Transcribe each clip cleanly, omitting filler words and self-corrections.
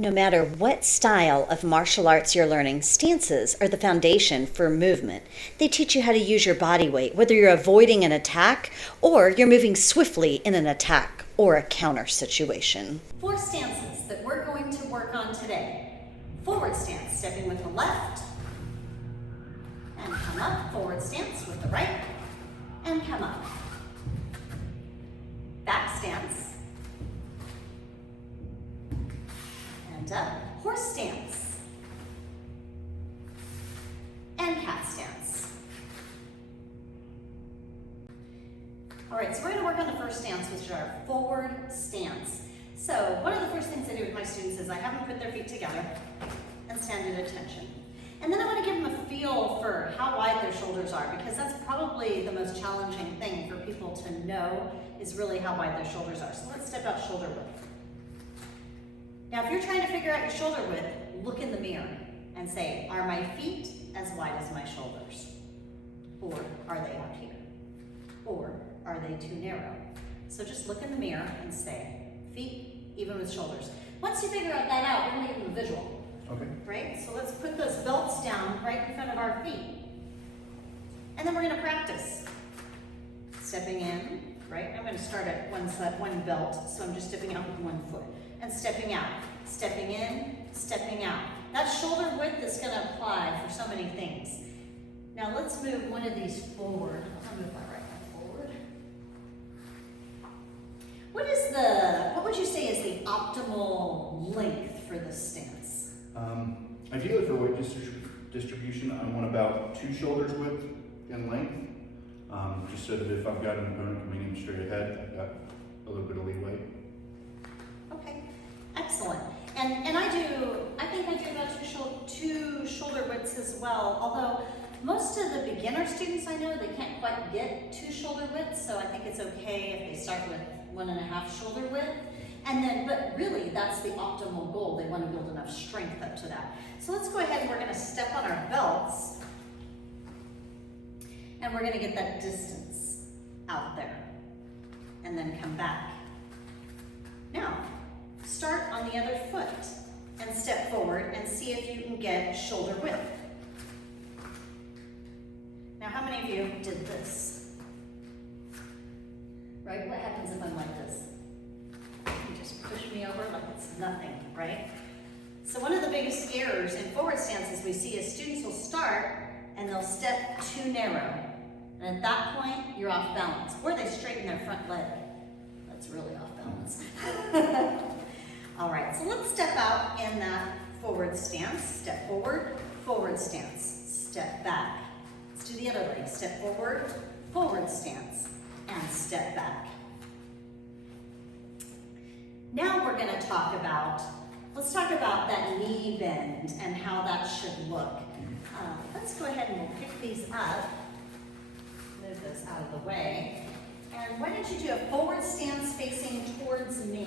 No matter what style of martial arts you're learning, stances are the foundation for movement. They teach you how to use your body weight, whether you're avoiding an attack or you're moving swiftly in an attack or a counter situation. 4 stances that we're going to work on today. Forward stance, stepping with the left, and come up. Forward stance with the right, and come up. Back stance, and up. Horse stance, and cat stance. All right, so we're going to work on the first stance, which is our forward stance. So one of the first things I do with my students is I have them put their feet together and stand at attention. And then I want to give them a feel for how wide their shoulders are, because that's probably the most challenging thing for people to know is really how wide their shoulders are. So let's step out shoulder width. Now, if you're trying to figure out your shoulder width, look in the mirror and say, are my feet as wide as my shoulders? Or are they out here? Or are they too narrow? So just look in the mirror and say, feet even with shoulders. Once you figure out that out, we're going to give them a visual. Okay. Right? So let's put those belts down right in front of our feet. And then we're going to practice. Stepping in, right? I'm going to start at one belt, so I'm just stepping out with one foot. And stepping out. Stepping in, stepping out. That shoulder width is going to apply for so many things. Now let's move one of these forward. I'll move my right one forward. What would you say is the optimal length for this stance? Ideally for weight distribution, I want about 2 shoulders width in length, just so that if I've got an opponent coming in straight ahead, I've got a little bit of leeway. Okay, excellent. And I think I do about 2 shoulder widths as well, although most of the beginner students I know, they can't quite get 2 shoulder widths, so I think it's okay if they start with 1.5 shoulder width. And then, but really that's the optimal goal. They want to build enough strength up to that. So let's go ahead and we're going to step on our belts and we're going to get that distance out there and then come back. Now, start on the other foot and step forward and see if you can get shoulder width. Now, how many of you did this? Right? What happens if I'm like this? You just push me over like it's nothing, right? So one of the biggest errors in forward stances we see is students will start and they'll step too narrow. And at that point, you're off balance. Or they straighten their front leg. That's really off balance. All right, so let's step out in that forward stance. Step forward, forward stance. Step back. Let's do the other leg. Step forward, forward stance, and step back. Now we're going to let's talk about that knee bend and how that should look. Let's go ahead and we'll pick these up. Move this out of the way. And why don't you do a forward stance facing towards me?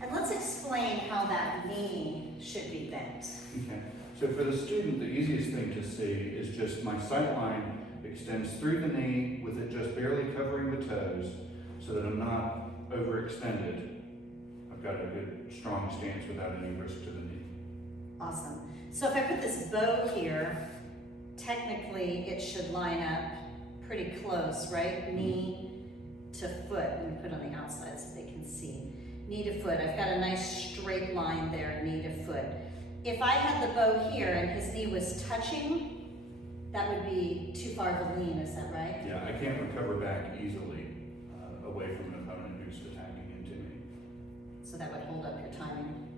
And let's explain how that knee should be bent. Okay. So for the student, the easiest thing to see is just my sight line extends through the knee with it just barely covering the toes so that I'm not overextended. I've got a good strong stance without any risk to the knee. Awesome. So if I put this bow here, technically it should line up pretty close, right? Knee to foot. Let me put it on the outside so they can see. Knee to foot. I've got a nice straight line there, knee to foot. If I had the bow here and his knee was touching, that would be too far to lean, is that right? Yeah, I can't recover back easily away from an opponent who's attacking into me. So that would hold up your timing.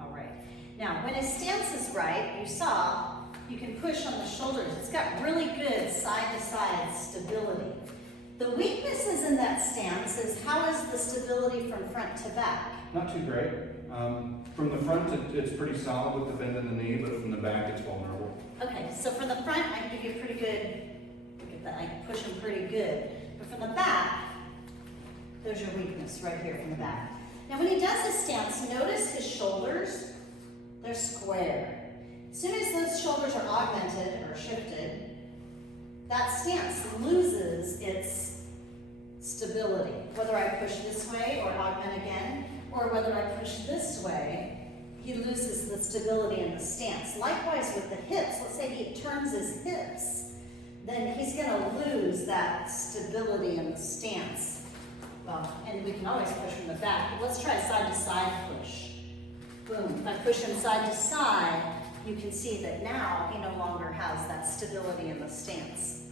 All right. Now, when his stance is right, you saw, you can push on the shoulders. It's got really good side-to-side stability. The weaknesses in that stance is how is the stability from front to back? Not too great. From the front, it's pretty solid with the bend in the knee, but from the back, it's vulnerable. Okay, so from the front, I can give you a pretty good, look at that, I can push him pretty good. But from the back, there's your weakness right here from the back. Now when he does his stance, notice his shoulders, they're square. As soon as those shoulders are augmented or shifted, that stance loses its stability. Whether I push this way or augment again, or whether I push this way, he loses the stability in the stance. Likewise with the hips, let's say he turns his hips, then he's gonna lose that stability in the stance. Well, and we can always push from the back, but let's try a side to side push. Boom, if I push him side to side, you can see that now he no longer has that stability in the stance.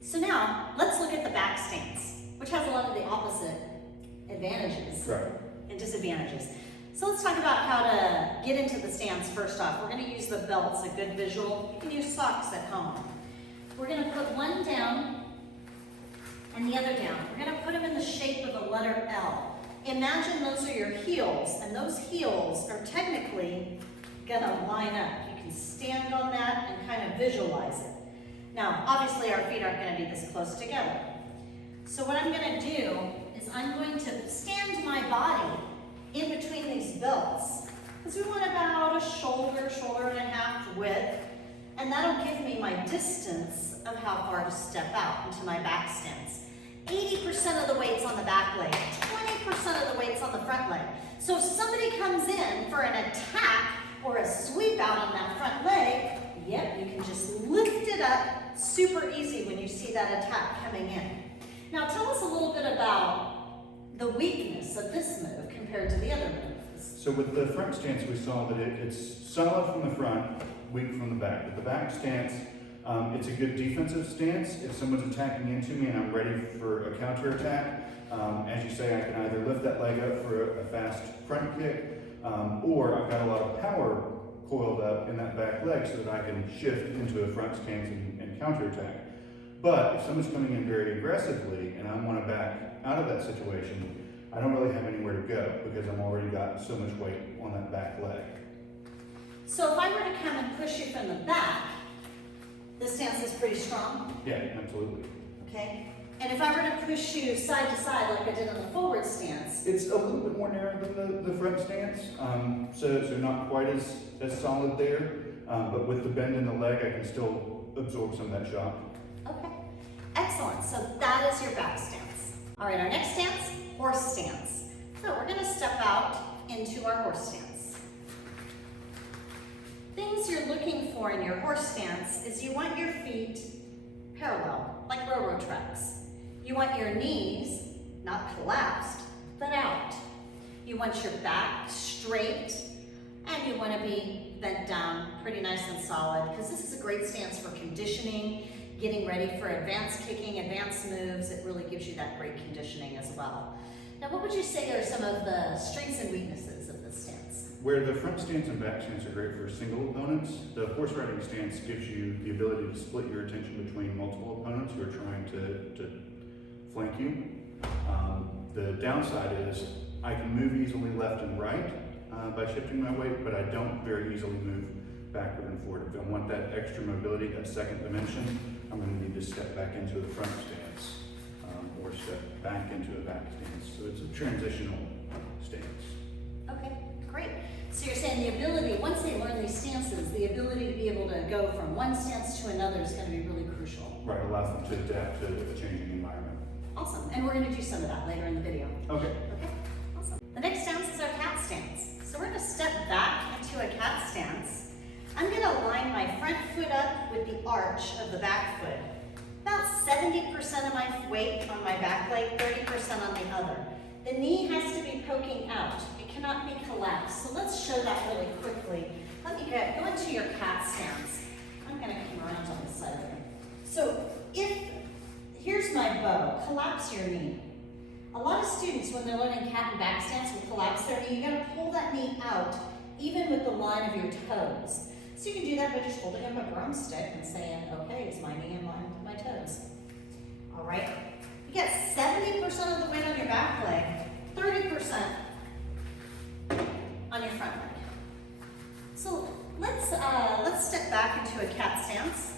So now, let's look at the back stance, which has a lot of the opposite advantages and disadvantages. So let's talk about how to get into the stance first off. We're gonna use the belts, a good visual. You can use socks at home. We're gonna put one down and the other down. We're gonna put them in the shape of a letter L. Imagine those are your heels, and those heels are technically gonna line up. You can stand on that and kind of visualize it. Now, obviously our feet aren't gonna be this close together. So what I'm gonna do is I'm going to stand my body in between these belts, because we want about a shoulder, shoulder and a half width, and that'll give me my distance of how far to step out into my back stance. 80% of the weight's on the back leg, 20% of the weight's on the front leg. So if somebody comes in for an attack or a sweep out on that front leg, yep, you can just lift it up, super easy when you see that attack coming in. Now tell us a little bit about the weakness of this move compared to the other moves. So with the front stance, we saw that it's solid from the front, weak from the back. With the back stance, it's a good defensive stance. If someone's attacking into me and I'm ready for a counterattack, as you say, I can either lift that leg up for a fast front kick, or I've got a lot of power coiled up in that back leg so that I can shift into a front stance and counterattack. But if someone's coming in very aggressively and I want to back out of that situation, I don't really have anywhere to go because I've already got so much weight on that back leg. So if I were to come and push you from the back, this stance is pretty strong? Yeah, absolutely. Okay. And if I were to push you side to side like I did on the forward stance? It's a little bit more narrow than the front stance, so not quite as solid there, but with the bend in the leg, I can still absorb some of that shock. Okay, excellent. So that is your back stance. All right, our next stance, horse stance. So we're gonna step out into our horse stance. Things you're looking for in your horse stance is you want your feet parallel, like railroad tracks. You want your knees not collapsed, but out. You want your back straight, and you want to be bent down pretty nice and solid, because this is a great stance for conditioning, getting ready for advanced kicking, advanced moves. It really gives you that great conditioning as well. Now, what would you say are some of the strengths and weaknesses of this stance? Where the front stance and back stance are great for single opponents, the horse riding stance gives you the ability to split your attention between multiple opponents who are trying to flank you. The downside is I can move easily left and right by shifting my weight, but I don't very easily move backward and forward. If I want that extra mobility, that second dimension, I'm going to need to step back into a front stance or step back into a back stance. So it's a transitional stance. Okay, great. So you're saying the ability, once they learn these stances, the ability to be able to go from one stance to another is going to be really crucial. Right, allows them to adapt to a changing environment. Awesome, and we're going to do some of that later in the video. Okay. Okay, awesome. The next stance is our cat stance. So we're going to step back into a cat stance. I'm going to line my front foot up with the arch of the back foot. About 70% of my weight on my back leg, 30% on the other. The knee has to be poking out. It cannot be collapsed. So let's show that really quickly. Let me go into your cat stance. I'm going to come around on this side there. So here's my bow. Collapse your knee. A lot of students, when they're learning cat and back stance, will collapse their knee. You're going to pull that knee out, even with the line of your toes. So you can do that by just holding up a broomstick and saying, okay, it's my knee and my toes. All right. You get 70% of the weight on your back leg, 30% on your front leg. So let's step back into a cat stance.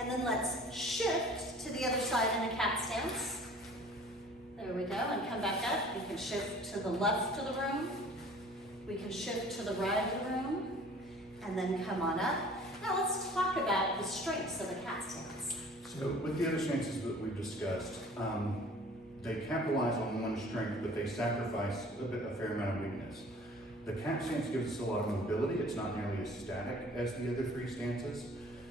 And then let's shift to the other side in a cat stance. There we go, and come back up. We can shift to the left of the room. We can shift to the right of the room, and then come on up. Now let's talk about the strengths of a cat stance. So with the other stances that we've discussed, they capitalize on one strength, but they sacrifice a fair amount of weakness. The cat stance gives us a lot of mobility. It's not nearly as static as the other three stances.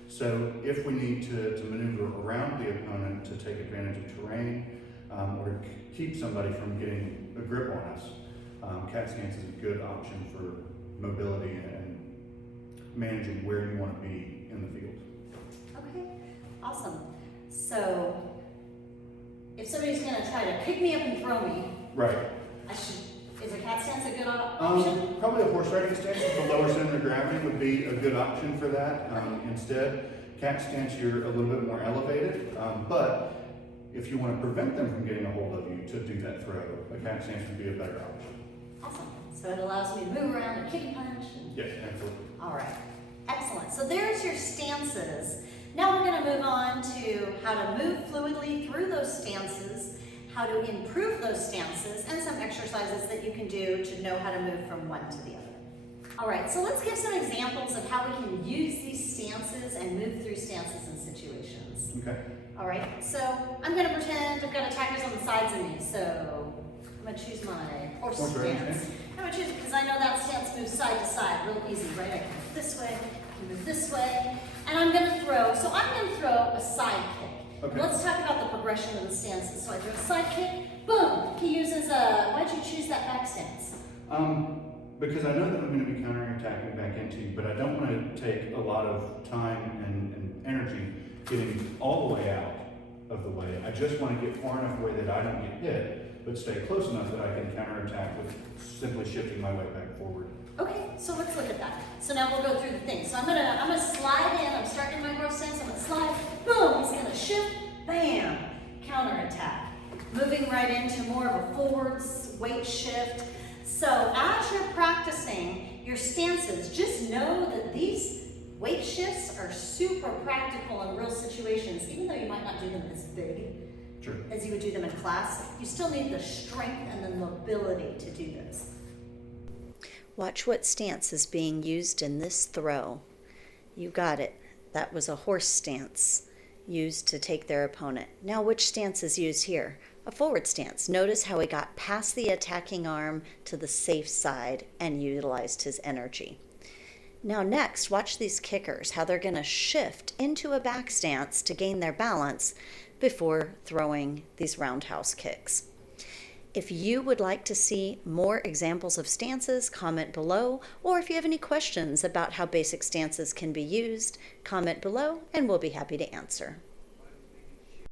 So if we need to maneuver around the opponent to take advantage of terrain, or to keep somebody from getting a grip on us, cat stance is a good option for mobility and managing where you want to be in the field. Okay, awesome. So if somebody's going to try to pick me up and throw me, Right. is a cat stance a good option? Probably a horse riding stance with the lower center of gravity would be a good option for that. Instead, cat stance, you're a little bit more elevated, but if you want to prevent them from getting a hold of you to do that throw, a cat stance would be a better option. Awesome. So it allows me to move around and kick and punch. Yes, absolutely. All right, excellent. So there's your stances. Now we're going to move on to how to move fluidly through those stances, how to improve those stances, and some exercises that you can do to know how to move from one to the other. All right, so let's give some examples of how we can use these stances and move through stances in situations. Okay. All right, so I'm going to pretend I've got attackers on the sides of me, so I'm going to choose my horse stance. I'm going to choose it because I know that stance moves side to side real easy, right? I can move this way, I can move this way, and I'm going to throw. So I'm going to throw a side kick. Okay. Let's talk about the progression of the stances. So I throw a side kick, boom! He uses a, why'd you choose that back stance? Because I know that I'm going to be counterattacking back into you, but I don't want to take a lot of time and energy getting all the way out of the way. I just want to get far enough away that I don't get hit, but stay close enough that I can counterattack with simply shifting my weight back forward. Okay, so let's look at that. So now we'll go through the things. So I'm gonna slide in. I'm starting my horse stance. I'm gonna slide. Boom! He's gonna shift. Bam! Counterattack. Moving right into more of a forward weight shift. So as you're practicing your stances, just know that these weight shifts are super practical in real situations. Even though you might not do them as big Sure. as you would do them in class, you still need the strength and the mobility to do this. Watch what stance is being used in this throw. You got it. That was a horse stance used to take their opponent. Now which stance is used here? A forward stance. Notice how he got past the attacking arm to the safe side and utilized his energy. Now next, watch these kickers, how they're going to shift into a back stance to gain their balance before throwing these roundhouse kicks. If you would like to see more examples of stances, comment below, or if you have any questions about how basic stances can be used, comment below and we'll be happy to answer.